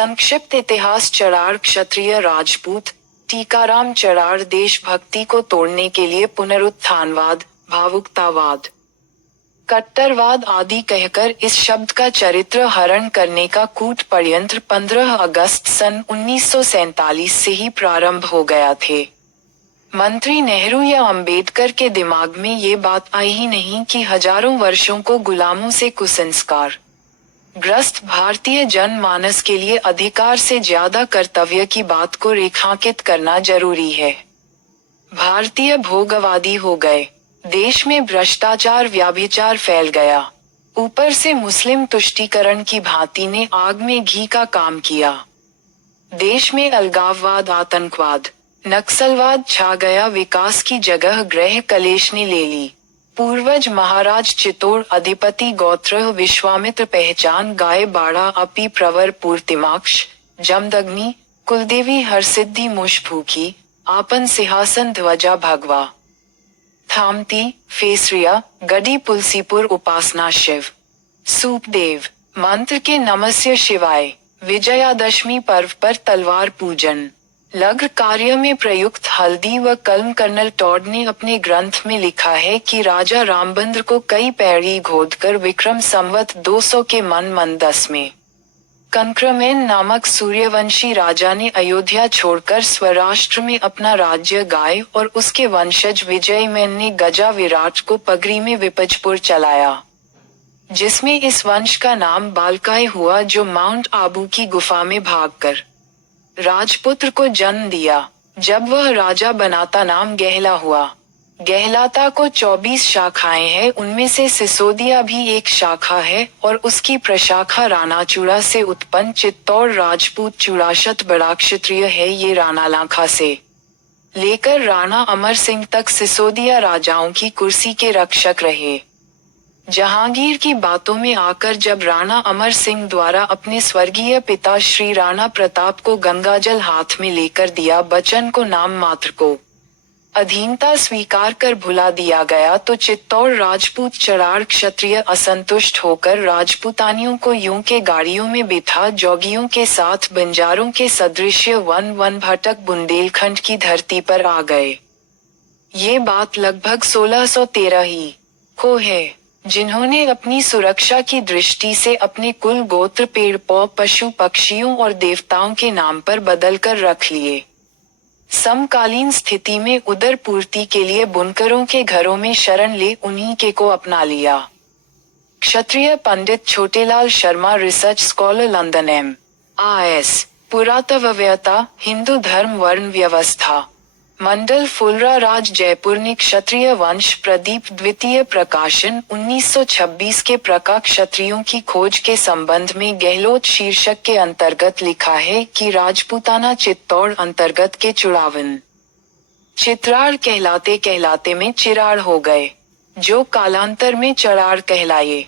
संक्षिप्त इतिहास। चड़ार क्षत्रिय राजपूत। टीकाराम चड़ार देशभक्ति को तोड़ने के लिए पुनरुत्थानवाद, भावुकतावाद, कट्टरवाद आदि कहकर इस शब्द का चरित्र हरण करने का कूट षड्यंत्र 15 अगस्त सन 1947 से ही प्रारंभ हो गया थे। मंत्री नेहरू या अंबेडकर के दिमाग में ये बात आई ही नहीं कि हजारों वर्षों को गुलामों से कुसंस्कार ग्रस्त भारतीय जनमानस के लिए अधिकार से ज्यादा कर्तव्य की बात को रेखांकित करना जरूरी है। भारतीय भोगवादी हो गए। देश में भ्रष्टाचार व्याभिचार फैल गया। ऊपर से मुस्लिम तुष्टीकरण की भांति ने आग में घी का काम किया। देश में अलगाववाद, आतंकवाद, नक्सलवाद छा गया। विकास की जगह गृह कलेश ने ले ली। पूर्वज महाराज चित्तौड़, अधिपति गोत्र विश्वामित्र, पहचान गाय बाड़ा, अपी प्रवर पूर्तिमाक्ष, जमदग्नि, कुलदेवी हरसिद्धि मुशभूखी, आपन सिंहासन ध्वजा भगवा, थामती, फेसरिया, गढ़ी पुलसीपुर, उपासना शिव, सूपदेव, मंत्र के नमस्य शिवाय, विजयादशमी पर्व पर तलवार पूजन, लघु कार्य में प्रयुक्त हल्दी व कलम। कर्नल टॉड ने अपने ग्रंथ में लिखा है कि राजा रामभद्र को कई पैड़ी घोदकर विक्रम संवत 200 के मन 10 में कंक्रमेन नामक सूर्यवंशी राजा ने अयोध्या छोड़कर स्वराष्ट्र में अपना राज्य गाय और उसके वंशज विजयमैन ने गजा विराट को पगड़ी में विपजपुर चलाया, जिसमें इस वंश का नाम बालकाय हुआ, जो माउंट आबू की गुफा में भागकर राजपुत्र को जन्म दिया। जब वह राजा बनाता नाम गहला हुआ। गहलाता को 24 शाखाएं हैं, उनमें से सिसोदिया भी एक शाखा है और उसकी प्रशाखा राणाचूड़ा से उत्पन्न चित्तौड़ राजपूत चूड़ाशत बड़ा क्षत्रिय है। ये राणालाखा से लेकर राणा अमर सिंह तक सिसोदिया राजाओं की कुर्सी के रक्षक रहे। जहांगीर की बातों में आकर जब राणा अमर सिंह द्वारा अपने स्वर्गीय पिता श्री राणा प्रताप को गंगाजल हाथ में लेकर दिया बचन को नाम मात्र को अधीनता स्वीकार कर भुला दिया गया, तो चित्तौड़ राजपूत चड़ार क्षत्रिय असंतुष्ट होकर राजपूतानियों को यूं के गाड़ियों में बिठा जोगियों के साथ बंजारों के सदृश्य वन भटक बुंदेलखंड की धरती पर आ गए। ये बात लगभग 1613 ही को है, जिन्होंने अपनी सुरक्षा की दृष्टि से अपने कुल गोत्र, पेड़ पशु पक्षियों और देवताओं के नाम पर बदल कर रख लिए। समकालीन स्थिति में उदर पूर्ति के लिए बुनकरों के घरों में शरण ले उन्हीं के को अपना लिया। क्षत्रिय Pandit Chhotelal Sharma, research scholar, London, M.A.S. पुरातत्ववेत्ता, हिंदू धर्म वर्ण व्यवस्था, मंडल, फुलरा राज, जयपुर ने क्षत्रिय वंश प्रदीप द्वितीय प्रकाशन 1926 के प्रका क्षत्रियों की खोज के संबंध में गहलोत शीर्षक के अंतर्गत लिखा है कि राजपूताना चित्तौड़ अंतर्गत के चुड़ावन चित्राड़ कहलाते कहलाते में चिराड़ हो गए, जो कालांतर में चड़ार कहलाए।